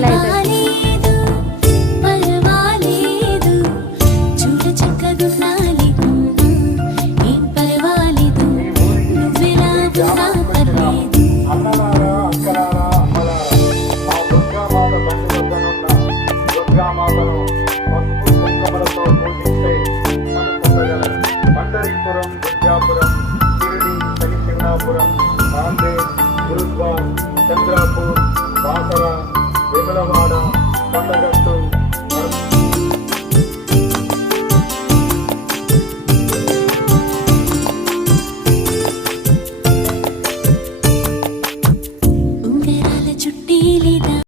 పెళ్ళి అవుతుంది. పండరీపురం, దుర్గాపురం, షిరిడి, శనిసింగాపురం, నాందేడ్, గురుద్వార్, చంద్రాపూర్, బాసర, వేములవాడ, కొండగట్టు,